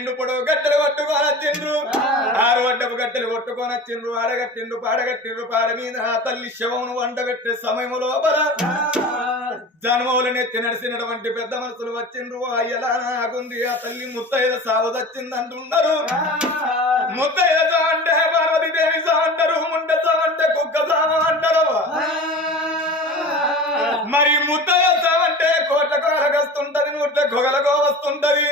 రెండు పొడవు గట్టెలు కొట్టుకొని వచ్చిండ్రు. ఆరు వడ్డపు గట్టెలు కొట్టుకొని వచ్చిండ్రు. ఆడగట్టిండ్రు పాడగట్టిండ్రు. పాడ మీద తల్లి శవమును వండబెట్టే సమయం లోపల జన్మములు నెత్తి నడిచినటువంటి పెద్ద మనుషులు వచ్చిండ్రు. అయ్యలా నాకుంది ఆ తల్లి ముత్తైద సాగు వచ్చిందంటున్నారు ముత్తైద అంటే పార్వతీదేవి సావ అంటారు ముండ అంటే కుక్క సావ అంటారు మరి సావ అంటే కోట్ల కోలకొస్తుంటది నూట్ల కొగలకో వస్తుంటది.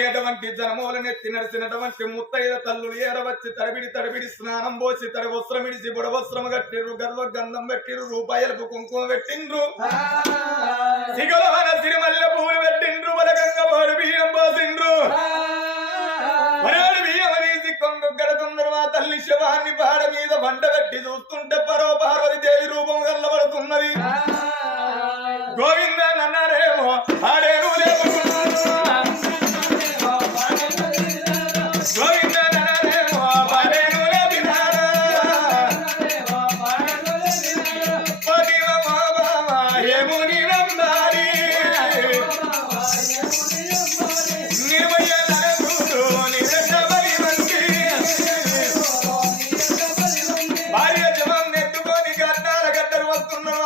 అటువంటి జనమూల నెత్తి నడిచినటువంటి ముత్తైద తల్లులు ఏరవచ్చి తడిబిడి తడిబిడి స్నానం పోసి తడి వస్త్రం ఇడిచి బుడ వస్త్రం కట్టిర్రు గర్వ గంధం పెట్టిర్రు రూపాయలకు కుంకుమ పెట్టిండ్రు. సిగలవన సిరిమల్లె పువ్వులు పెట్టిండ్రు బలగంగ వాడు బియ్యం పోసిండ్రు. మా తల్లి శవాన్ని పాడ మీద వంట పెట్టి చూస్తుంటే పరో పార్వతి దేవి రూపం కల్లబడుతున్నది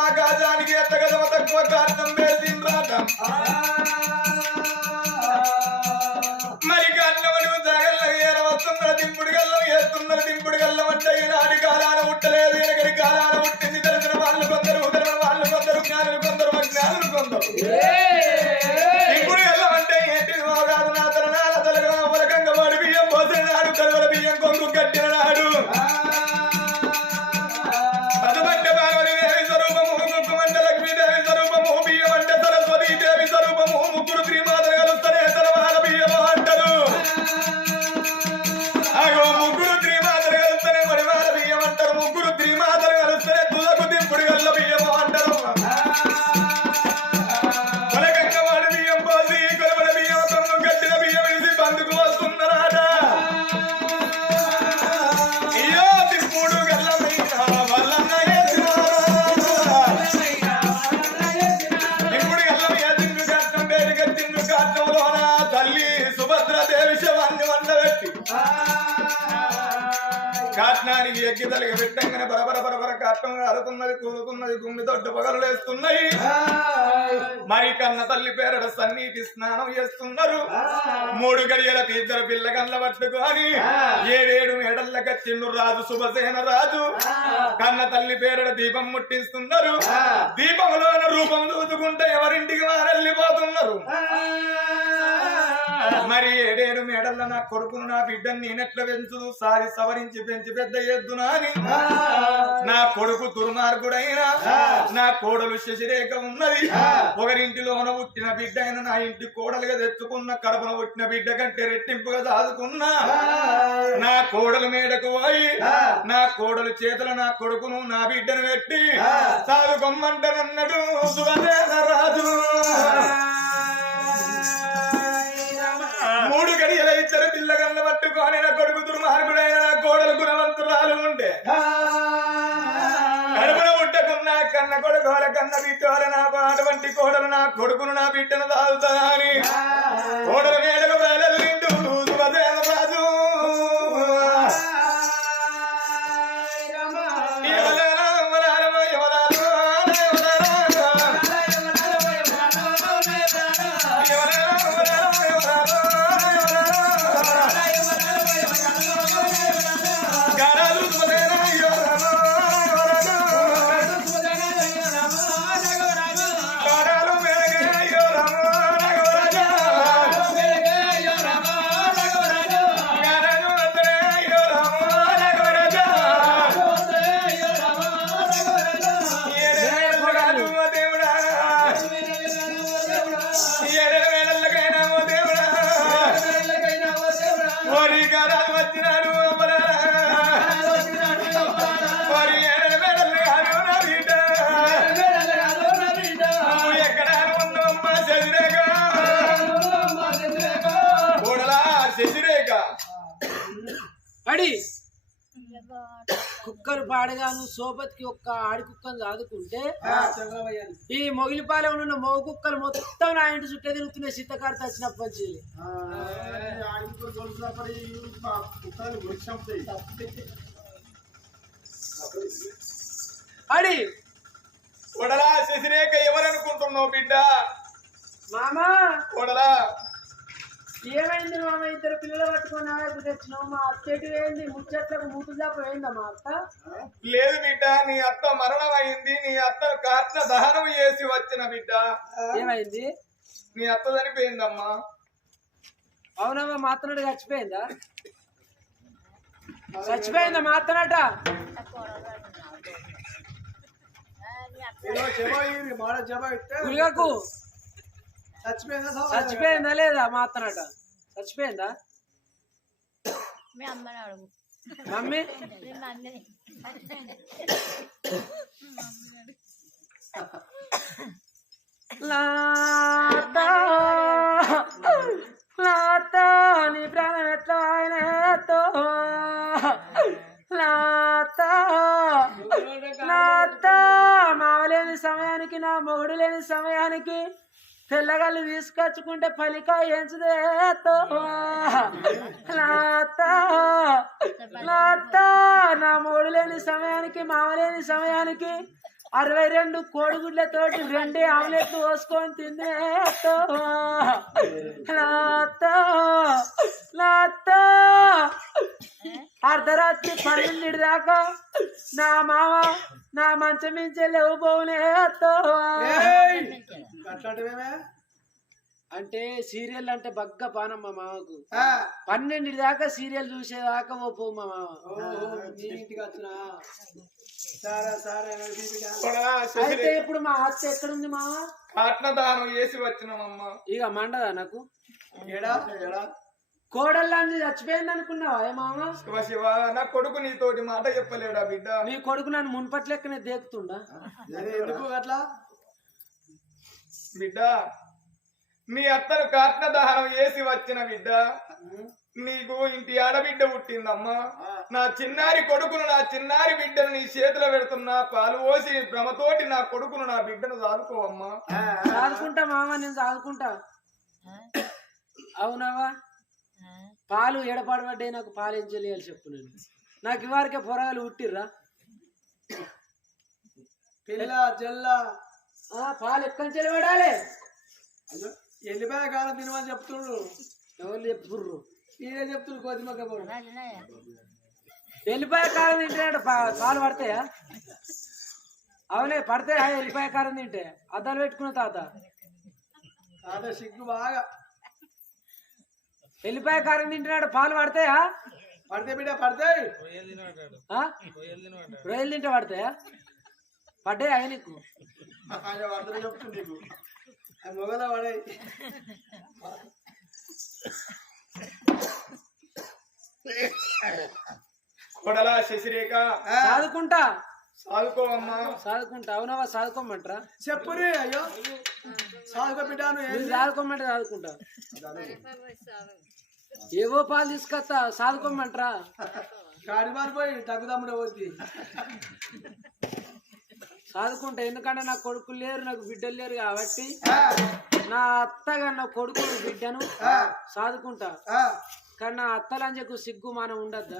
వస్తున్న ఆకాశానికి ఎత్తగదమ తక్కువ కారణం వేసిండ్రాట. మరి గల్లవడు జగల్ల ఏర దింపుడు గల్లం వేస్తున్నారు దింపుడు గల్లం అంటే ఈనాటి కాలాన ఉట్టలేదు ఎనకడి కాలాన ఉట్ట ఎక్కి తలిగ పెట్టంగానే బరబర బరబర కట్టం అరుతున్నది కూలుతున్నది గుమ్మి దొడ్డు పగలు వేస్తున్నాయి మరి కన్న తల్లి పేరట సన్నీటి స్నానం చేస్తున్నారు. మూడు గడియల ఇద్దరు పిల్లగల్ల పట్టుకొని ఏడేడు మేడల్ల కచ్చిండు రాజు శుభసేన రాజు. కన్న తల్లి పేరట దీపం ముట్టిస్తున్నారు. దీపంలోన రూపం చూసుకుంటే ఎవరింటికి వారెళ్ళిపోతున్నారు? మరి ఏడేడు మేడల్ల నా కొడుకును నా బిడ్డని నేనెట్లా పెంచు సారి సవరించి పెంచి పెద్ద ఎద్దునా నా కొడుకు దుర్మార్గుడైనా నా కోడలు శశిరేఖ ఉన్నది. ఒకరింటిలోన పుట్టిన బిడ్డ అయిన నా ఇంటి కోడలుగా తెచ్చుకున్న కడపన పుట్టిన బిడ్డ కంటే రెట్టింపుగా దాదుకున్నా నా కోడలు మేడకు పోయి నా కోడలు చేతుల నా కొడుకును నా బిడ్డను పెట్టి సాదుకొమ్మంటానన్నాడు సుభద్ర రాజు. అటువంటి కోడలు నా కొడుకును నా బిడ్డను తాగుతా అని కోడల మేడకు సోపతికి ఒక్క ఆడి కుక్కను చదువుకుంటే ఈ మొగిలిపాలెంలో ఉన్న మొగ కుక్కలు మొత్తం నా ఇంటి చుట్టే తిరుగుతున్నాయి సీతకారు వచ్చినప్పటి నుంచి. అడి కొడలా శశిరేఖ ఎవరనుకుంటున్నావు బిడ్డ? మామా? కొడలా. ఏమైంది మామ? ఇద్దరు పిల్లలు పట్టుకొని ఆడకు తెచ్చినావు. మా అత్తేటి ఏంది? ముచ్చట్లకు మూతులు దాకా మా అత్త? లేదు బిడ్డ నీ అత్త మరణం అయింది. నీ అత్త కాట్న దహనం చేసి వచ్చిన బిడ్డ. ఏమైంది? నీ అత్త చనిపోయిందమ్మా. అవునమ్మా మా అత్తనాడు చచ్చిపోయిందా? చచ్చిపోయిందా మా అత్తనట? గురిగకు చచ్చిపోయిందా లేదా మా అత్తనట చచ్చిపోయిందా? మీ అమ్మని అడుగు మమ్మీ? లాతా లాతా నీ ప్రాణం ఎట్లా ఆయనతో లాతా లాతా మావలేని సమయానికి నా మొగుడు లేని సమయానికి తెల్లగాళ్ళు తీసుకొచ్చుకుంటే పలికాయ ఎంచుదేతో లాతా నా మూడు లేని సమయానికి మావలేని సమయానికి అరవై రెండు కోడిగుడ్లతోటి రెండే ఆమ్లెట్లు పోసుకొని తినే లాతా లాతా అర్ధరాత్రి పన్నెండు దాకా నా మామ నా మంచం మించి లేవు పోవునే అంటే సీరియల్ అంటే బగ్గ పానం మా మామకు. పన్నెండు దాకా సీరియల్ చూసేదాకా ఓ పో మా మామ. అయితే ఇప్పుడు మా అత్త ఎక్కడుంది మామ కాట్న దహనం చేసి వచ్చినామమ్మా. ఇక మండదా నాకు? కోడల్లాంటి చచ్చిపోయింది అనుకున్నావా ఏ మామ శివ శివ నా కొడుకు నీతోటి మాట చెప్పలేడా బిడ్డ? నీ కొడుకు నన్ను మున్పటి లెక్కనే దేకుతుండా? బిడ్డ నీ అత్తను కాట్న దహనం చేసి వచ్చిన బిడ్డ. నీకు ఇంటి ఆడబిడ్డ పుట్టిందమ్మా. నా చిన్నారి కొడుకును నా చిన్నారి బిడ్డను నీ చేతిలో పెడుతున్నా. పాలు పోసి భ్రమతోటి నా కొడుకును నా బిడ్డను సాదుకోవమ్మా. చదువుకుంటా మామ నేను చదువుకుంటా అవునావా? పాలు ఎడపడబడ్డాయి నాకు పాలు ఏం చెల్లియాలి చెప్పు నేను. నాకు ఇవారికే పొరగాలు పుట్టిర్రా. పిల్ల జల్ల ఆ, పాలు ఎక్కడి నుంచి పడాలి వెళ్ళిపోయా కాలం తినమని చెప్తుండ్రు. ఎవరు చెప్పుర్రు? నేనే చెప్తుండ్రు కోతిమ కబురు వెళ్ళిపోయే కారం తింటే పా- పాలు పడతాయా? అవునే పడతాయా? వెళ్ళిపోయే కారం తింటే. అద్దాలు పెట్టుకున్న తాత. తాత సిగ్గు బాగా. వెళ్ళిపోయే కారం తింటున్నాడు పాలు పడతాయా? పడితే బిడ్డ పడతాయి. ఆ? రొయ్యలు తింటే పడతాయా? పడ్డాయా నీకు? చెప్తుంది నీకు. ఆ మొగల పడాయి. కొడలా శశిరేఖ. చదువుకుంటా సాదుకోవమ్మా చదువుకుంటా అవునవా? చదువుకోమంటారా చెప్పురి అయ్యో. సాగుకో బిడ్డ నువ్వు మీరు చదువుకోమంటే చదువుకుంటా ఏవో పాలు తీసుకొస్తా చదువుకోమంటారా కాడి మారిపోయి తగ్గుదమ్ముడే పోద్ది. చదువుకుంటా ఎందుకంటే నా కొడుకులు లేరు నాకు బిడ్డలు లేరు కాబట్టి. నా అత్తగా నా కొడుకు బిడ్డను చదువుకుంటా కానీ నా అత్తలంజకు సిగ్గు మానం ఉండద్దా?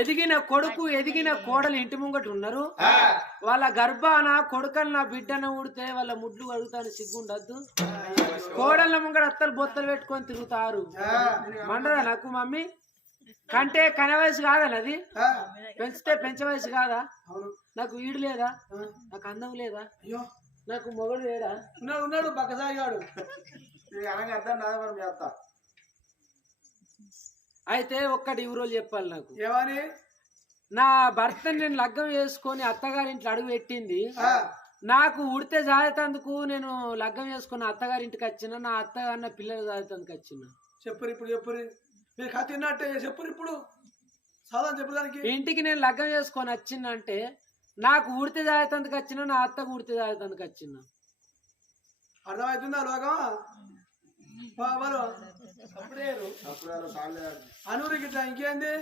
ఎదిగిన కొడుకు ఎదిగిన కోడలు ఇంటి ముంగట ఉన్నారు. వాళ్ళ గర్భాన కొడుకలు నా బిడ్డను ఉడితే వాళ్ళ ముడ్లు కడుగుతాను సిగ్గు ఉండద్దు. కోడళ్ళ ముంగట అత్తలు బొత్తలు పెట్టుకొని తిరుగుతారు. మండదా నాకు మమ్మీ? కంటే కన వయసు కాదా అది? పెంచితే పెంచ వయసు కాదా? నాకు వీడు లేదా? నాకు అందం లేదా? అయ్యో. నాకు మొగడు లేడా? ఉన్నాడు ఉన్నాడు బక్కసాగాడు అనగా అర్థం నాది మరి మీ అత్త. అయితే ఒక్కటి రోజు చెప్పాలి నాకు. ఏమని? నా భర్తని నేను లగ్గం చేసుకొని అత్తగారింట్లో అడుగు పెట్టింది. ఆ, నాకు ఉడితే జాగ్రత్తందుకు నేను లగ్గం చేసుకున్న అత్తగారింటికి వచ్చిన నా అత్తగారు నా పిల్లల వచ్చిన. చెప్పురు ఇప్పుడు చెప్పురి. మీరు కథ తిన్నట్టే చెప్పురు ఇప్పుడు. సాధారణ చెప్పడానికి ఇంటికి నేను లగ్గం చేసుకొని వచ్చిందంటే నాకు ఉడితే జాగ్రత్తందుకు వచ్చిన నా అత్తకు ఉడితే జాగ్రత్తందుకు వచ్చిన. అర్థమవుతుందా లోకం? అనూరికి ఇట్లా ఇంకేంది?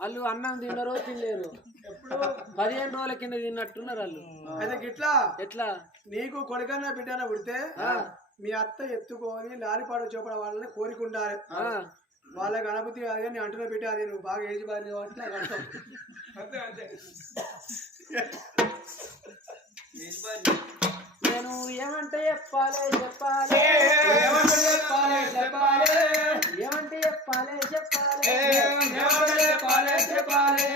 వాళ్ళు అన్నం తినరు తినలేరు. ఎప్పుడు? పదిహేను రోజుల కింద తిన్నట్టున్నారు వాళ్ళు. అయితే గిట్లా? ఎట్లా? నీకు కొడుకన్నా బిడ్డన పుడితే ఆ, మీ అత్త ఎత్తుకొని లారిపాడు చూపడం వాళ్ళని కోరికుండాలి ఆ, వాళ్ళకి అనుభూతి కాదు కానీ అంటున్న బిడ్డ అది నువ్వు బాగా ఏజ్ బారి కాబట్టి నాకు అర్థం. నేను ఏమంటే చెప్పాలి చెప్పాలి. ఏమంటే చెప్పాలి చెప్పాలి. ఏమంటే చెప్పాలి చెప్పాలి. ఏమంటే చెప్పాలి చెప్పాలి.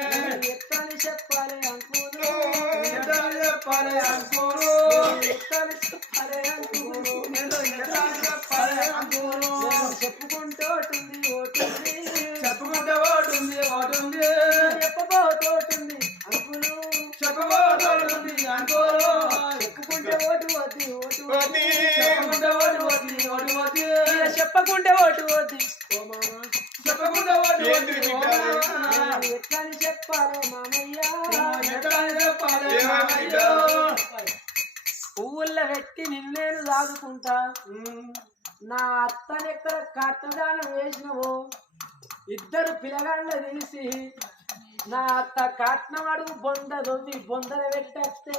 ఎత్తని చెప్పాలి అనుకోను. ఎట్లా చెప్పాలి అనుకోను. ఎత్తని చెప్పాలి నేను ఎట్లా చెప్పాలి అనుకోను. ఇక చెప్పకుంటే ఓటు మామ చెప్పకుండా ఓటు చెప్పాలి మామయ్య. ఎట్లా చెప్పాలి ఏమయ్యో పువ్వుల్లో పెట్టి నిన్నేను దాదుకుంటా నా అత్తనెక్కడ కట్టదానం వేసినవో ఇద్దరు పిల్లగాళ్ళ తీసి నా అత్త కట్నం అడుగు బొంద దొంది బొందర పెట్టేస్తే.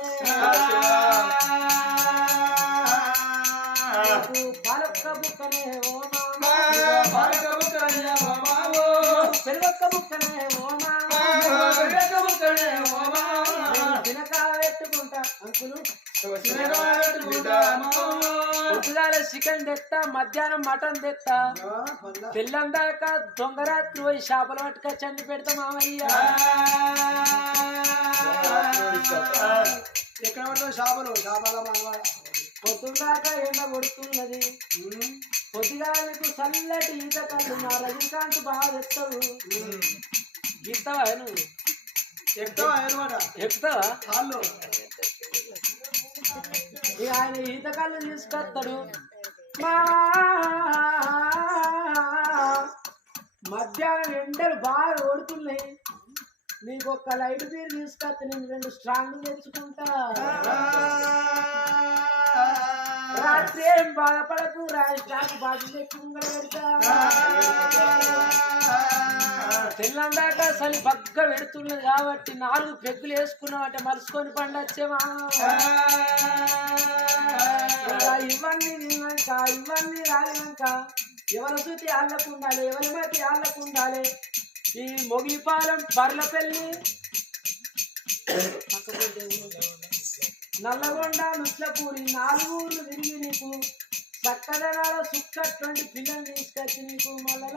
పాలొక్క బుక్కనే ఓ చికెన్ తెస్తా మధ్యాహ్నం మటన్ తెస్తా తెల్లం దాకా దొంగరాత్రి పోయి చేపలు పట్టుక చండి పెడతా మామయ్య. ఎక్కడ పడతావు చేపలు? చేపల పొద్దుదాకా ఎండ కొడుతున్నది. పొద్దుగాలకు చల్లటి ఈత కళ్ళు నా రజనీకాంత్ బాగా తెస్తాడు. గీస్తావా నువ్వు ఎక్కుతావా ఇక ఆయన ఈత కళ్ళు తీసుకొస్తాడు. మధ్యాహ్నం ఎండలు బాగా ఓడుతున్నాయి. నీకు ఒక్క లైట్ బీర్ తీసుకొస్తే నేను రెండు స్ట్రాంగ్ తెచ్చుకుంటా. రాత్రి ఏం బాధపడకు రాష్ట్రానికి బాధ్యత ఎక్కువ పెడతా. తెల్లం చలి బగ్గ పెడుతున్నది కాబట్టి నాలుగు పెగ్గులు వేసుకున్నాం అంటే మలుసుకొని పండొచ్చేమా. ఇవన్నీ తిన్నాక ఇవన్నీ రాలినాక ఎవరి శృతి ఆళ్ళకు ఉండాలి ఎవరి మతి ఆళ్ళకు ఉండాలి ఈ మొగిలిపాలెం బర్ల పెళ్ళి నల్లగొండ నుట్లపూరి నాలుగు తిరిగి నీకు. చక్కదనాల సుక్కటువంటి పిల్లలు తీసుకొచ్చి నీకు. మళ్ళా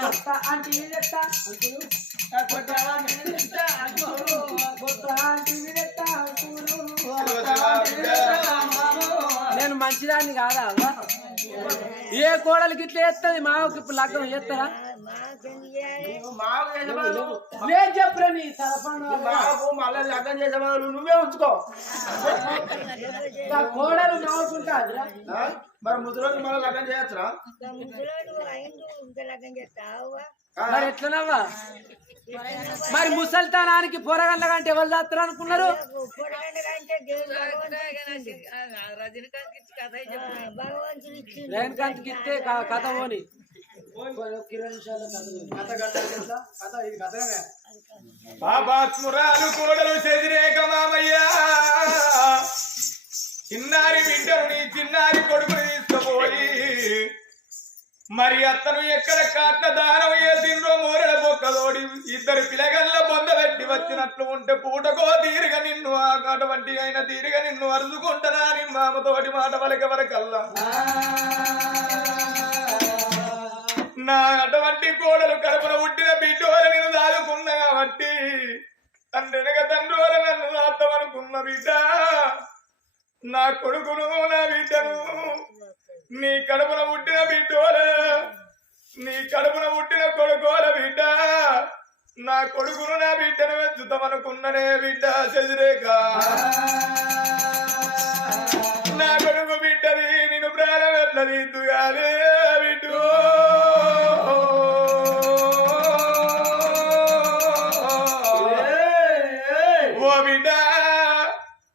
కొత్త ఆంటీ చేస్తా నేను మంచిదాన్ని కాదా? ఏ కోడలికి ఇట్లా వేస్తుంది మావకి ఇప్పుడు లగ్గం చేస్తారా? లేదు చెప్పరా నీ లగ్గం నువ్వే ఉంచుకో. కోడలు మరి ముద్రలో మళ్ళీ లగ్గం చేయొచ్చురా? మరి ఎట్లనవ్వా? మరి ముసల్తానానికి పొరగండ్ల కంటే ఎవరు చేస్తారు అనుకున్నారు? ఇస్తే క- కథ పోని. పాపాత్మురాలు కోడలు చెదిరేక మామయ్య చిన్నారి బిడ్డను నీ చిన్నారి కొడుకుని తీసుకుపోయి మరి అతను ఎక్కడ కాట్ల దానం వేసిండ్రో మూరల బొక్కదోడి ఇద్దరు పిలగల్ల బొంద పెట్టి వచ్చినట్లు ఉంటే పూటకో తీరుగా నిన్ను ఆ అటువంటి అయిన తీరుగా నిన్ను అరుచుకుంటానా అని మామతోటి మాట పలక వరకల్లా నా అటువంటి కోడలు కడుపున పుట్టిన బిడ్డోల నేను దాదుకున్నా కాబట్టి తండ్రినక తండ్రి నన్ను దాత్తమనుకున్న బిడ్డ. నా కొడుకును నా బిడ్డను నీ కడుపున పుట్టిన బిడ్డోల నీ కడుపున పుట్టిన కొడుకోల బిడ్డ. నా కొడుకును నా బిడ్డను వెతుతామనుకున్ననే బిడ్డ శశిరేఖ నా కొడుకు బిడ్డది నేను ప్రాణం ఎట్లా తీద్దుగానే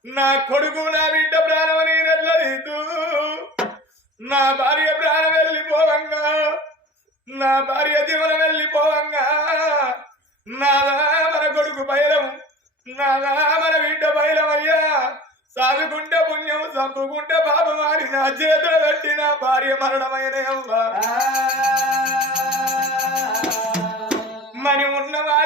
నా కొడుకు నా బిడ్డ ప్రాణమని నేనెట్లదిద్దు నా భార్య ప్రాణం వెళ్ళిపోవంగా నా భార్య దీవన వెళ్ళిపోవంగా నాదా మన కొడుకు బైలం నాదా మన బిడ్డ అయ్యా సాగుకుంటే పుణ్యం సంపుకుంటే బాబు వారి నా చేతులు పెట్టి నా భార్య మరణమైన మరి ఉన్నవా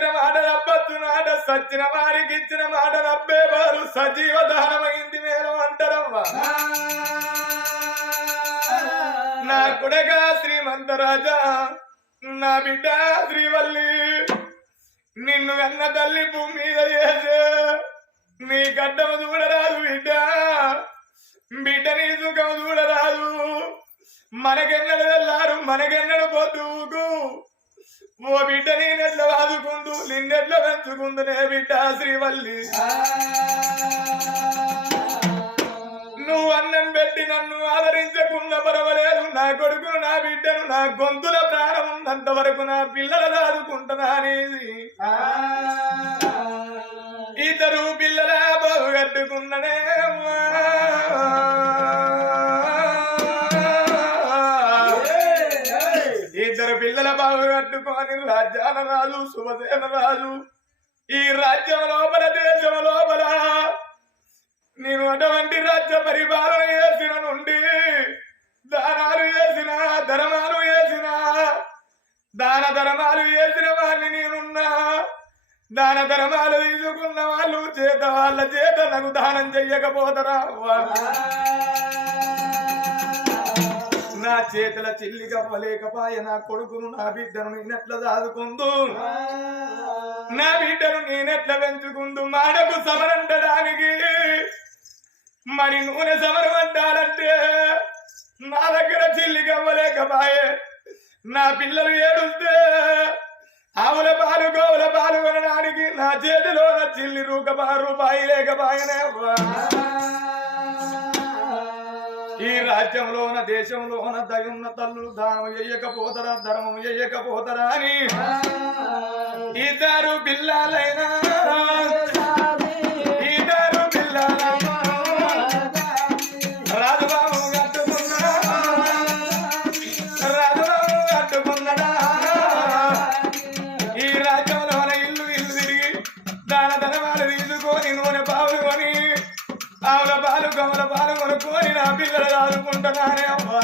ఇచ్చిన మాట రబ్బద్దు నాట సచ్చిన వారికి ఇచ్చిన మాట రబ్బే వారు. సజీవ దానమైంది మేడం అంటారమ్మా. నా కొడగా శ్రీమంతరాజా నా బిడ్డ శ్రీవల్లి నిన్ను వెన్న తల్లి భూమి మీద చేసే నీ గడ్డము చూడరాదు బిడ్డ. బిడ్డ నీ సుఖము చూడరాదు. మనకెన్నడు వెళ్ళారు మనకెన్నడు పోతూకు. ఓ బిడ్డ నేనెట్ల వాదుకుందు నిన్నెట్ల పెంచుకుందునే బిడ్డ శ్రీవల్లి. నువ్వు అన్నం పెట్టి నన్ను ఆదరించకుండా పర్వాలేదు. నా కొడుకును నా బిడ్డను నా గొంతుల ప్రాణం ఉన్నంత వరకు నా పిల్లల దాదుకుంటున్నా అనేది ఇద్దరు పిల్లల బాగు కట్టుకున్ననే పిల్లల రాజ్యాల రాజు శుభసేన రాజు ఈ రాజ్యం లోపల దేశం లోపల నేను అటువంటి రాజ్య పరిపాలన చేసిన నుండి దానాలు చేసిన ధర్మాలు చేసిన దాన ధర్మాలు చేసిన వాడిని నేనున్నా. దాన ధర్మాలు తీసుకున్న వాళ్ళు చేత వాళ్ళ చేత నాకు దానం చెయ్యకపోతరా నా చేతుల చిల్లి కవ్వలేకపాయ నా కొడుకును నా బిడ్డను నేనెట్లా దాదుకుందు? నా బిడ్డను నేనెట్లా పెంచుకుందు? మాడకు సమరంటడానికి. మరి నూనె సమరం అంటారంటే నా దగ్గర చిల్లి కవ్వలేకపాయే నా పిల్లలు ఏడుస్తే ఆవుల పాలు గోవుల పాలు కొనడానికి నా చేతిలో నా చిల్లి రూప రూపాయి లేకపాయనే. ఈ రాజ్యంలోన దేశంలోన దయున్న తల్లులు దానం చెయ్యకపోతరా ధర్మం చెయ్యకపోతరా అని ఇద్దరు పిల్లలైనా పిల్లలు ఆదుకుంటున్నానే అమ్మా.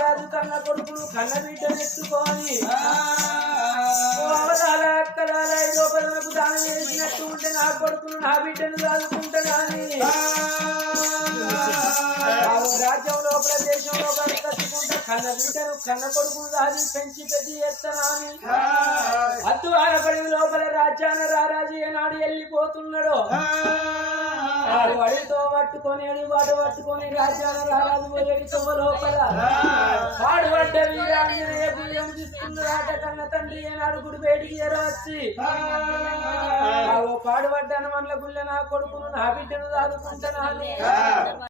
రారాజు కన్న కొడుకులు కన్న బిడ్డను ఎత్తుకొని ఓ అవతాల అక్కలాల లోపలకు దానం చేసినట్టు ఉంటే నా కొడుకును నా బిడ్డను దాదుకుంటానని రాజ్యంలో రాజ్యం లోపల దేశం కట్టుకుంటా కన్న బిడ్డను కన్న కొడుకు దాని పెంచి పెద్ద ఎత్తనాని అత్తు ఆడపడి లోపల రాజ్యాన రారాజు ఏనాడు వెళ్ళిపోతున్నాడో. ఆ వడితో పట్టుకొని అడివాడు పట్టుకొని రాజ్యాన రారాజు పోయేడితో లోపల. పాడుపడ్డ వీరాంజనేయ బియ్యం కన్న తండ్రి ఏనాడు గుడి బయటికి ఎరవచ్చి పాడుపడ్డాను మనల గుళ్ళ నా కొడుకును నా బిడ్డను దాదుకుంటున్నాను.